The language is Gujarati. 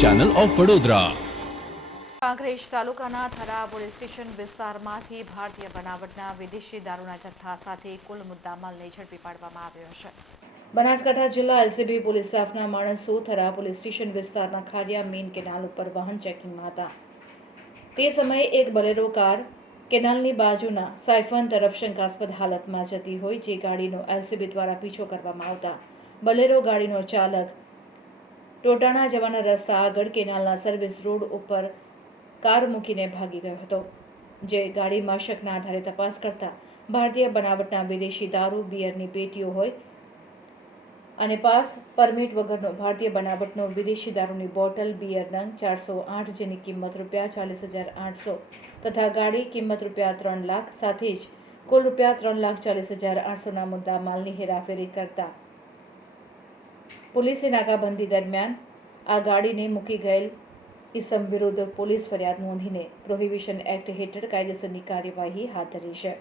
ચેનલ ઓફ વડોદરા કાંકરેજ તાલુકાના થરા પોલીસ સ્ટેશન વિસ્તારમાંથી ભારતીય બનાવટના વિદેશી દારૂના જથ્થા સાથે કુલ મુદ્દામાલને ઝડપી પાડવામાં આવ્યો છે. બનાસકાંઠા જિલ્લા એલસીબી પોલીસ સ્ટાફના માણસો થરા પોલીસ સ્ટેશન વિસ્તારના ખાડિયા મેઇન કેનાલ ઉપર વાહન ચેકિંગમાં હતા. તે સમયે એક બલેરો કાર કેનાલની બાજુના સાયફન તરફ શંકાસ્પદ હાલતમાં જતી હોય જે ગાડીનો એલસીબી દ્વારા પીછો કરવામાં આવતા. બલેરો ગાડીનો ચાલક ટોટાણા જવાના રસ્તા આગળ કેનાલના સર્વિસ રોડ ઉપર કાર મૂકીને ભાગી ગયો હતો. જે ગાડીમાં શકના આધારે તપાસ કરતા ભારતીય બનાવટના વિદેશી દારૂ બિયરની પેટીઓ હોય અને પાસ પરમિટ વગરનો ભારતીય બનાવટનો વિદેશી દારૂની બોટલ બિયર નંગ ચારસો આઠ જેની કિંમત રૂપિયા ચાલીસ હજાર આઠસો તથા ગાડી કિંમત રૂપિયા ત્રણ લાખ સાથે જ કુલ રૂપિયા ત્રણ લાખ ચાલીસ હજાર આઠસોના મુદ્દા માલની હેરાફેરી કરતા પોલીસે નાકાબંધી દરમિયાન આ ગાડીને મૂકી ગયેલ ઇસમ વિરુદ્ધ પોલીસ ફરિયાદ નોંધીને પ્રોહિબિશન એક્ટ હેઠળ કાયદેસરની કાર્યવાહી હાથ ધરી છે.